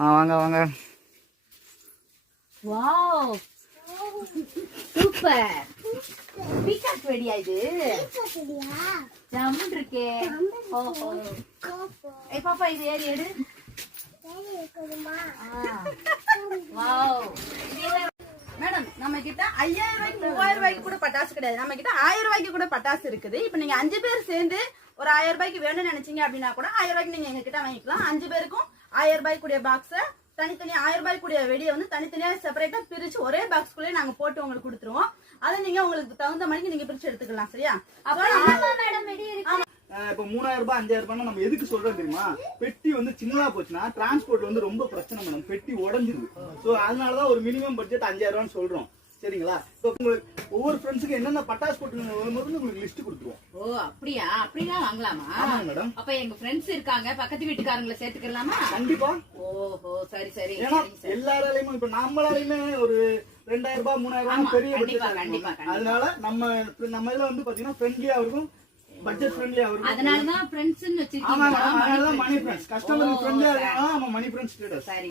வாங்க வாங்க. Wow super. Peacock வெடியா இது? ஜம்முன் இருக்கே. ஓஹோ. ஏய் பாப்பா இது ஏறி எடு. வாவ். மேடம் நம்ம கிட்ட 5000 ரூபாய்க்கு 3000 ரூபாய்க்கு கூட பட்டாசு கிடையாது. நம்ம கிட்ட 1000 ரூபாய்க்கு கூட பட்டாசு இருக்குது. இப்ப நீங்க 5 பேர் சேர்ந்து ஒரு 1000 ரூபாய்க்கு வேணும்னு நினைச்சீங்க அப்படின்னா கூட 1000 ரூபாய்க்கு நீங்க எங்க கிட்ட வாங்கிக்கலாம். 5 பேருக்கும் 1000 ரூபாய்க்கு கூடிய பாக்ஸ தனித்தனியா 1000 ரூபாய்க்கு கூடிய வெடியை வந்து தனித்தனியா செப்பரேட்டா பிரிச்சு ஒரே பாக்ஸ்குள்ளே நாங்க போட்டு உங்களுக்கு கொடுத்துருவோம். அதை நீங்க உங்களுக்கு தகுந்த மாதிரி நீங்க பிரிச்சு எடுத்துக்கலாம். சரியா? இப்ப 3000 ரூபாய் 5000 ரூபாய் நம்ம எதுக்கு சொல்றோம் தெரியுமா? பெட்டி வந்து சின்னதா போச்சுன்னா டிரான்ஸ்போர்ட் வந்து ரொம்ப பிரச்சனை மேடம். பெட்டி உடஞ்சிருது. சோ அதனாலதான் ஒரு மினிமம் பட்ஜெட் 5000 ரூபான்னு சொல்றோம். சரிங்களா? உங்களுக்கு ஒவ்வொரு ஃப்ரெண்ட்ஸுக்கு என்னென்ன பட்டாசு போட்டுங்க உங்களுக்கு லிஸ்ட் கொடுத்துருவோம். ஓ அப்படியா? அப்படிலாம் வாங்கலாமா? ஆமாங்க மேடம். அப்ப எங்க ஃப்ரெண்ட்ஸ் இருக்காங்க, பக்கத்து வீட்டுக்காரங்களை சேர்த்துக்கலாமா? கண்டிப்பா. ஓஹோ சரி சரி. ஏன்னா எல்லாராலையுமே இப்ப நம்மளாலையுமே ஒரு 2000 ரூபாய் 3000 ரூபாய் பெரிய பட்ஜெட். அதனால நம்ம இதுல வந்து பாத்தீங்கன்னா ஃப்ரெண்ட்லியா இருக்கும், பட்ஜெட் ஃப்ரெண்ட்லியா இருக்கும். அதனாலதான் ஃப்ரெண்ட்ஸ்னு வச்சிருக்கீங்க. ஆமா, அதனாலதான் மணி ஃப்ரெண்ட்ஸ். கஸ்டமருக்கு ஃப்ரெண்ட்லியா இருக்கும். ஆமா, மணி ஃப்ரெண்ட்ஸ் ட்ரேடர்ஸ். சரி.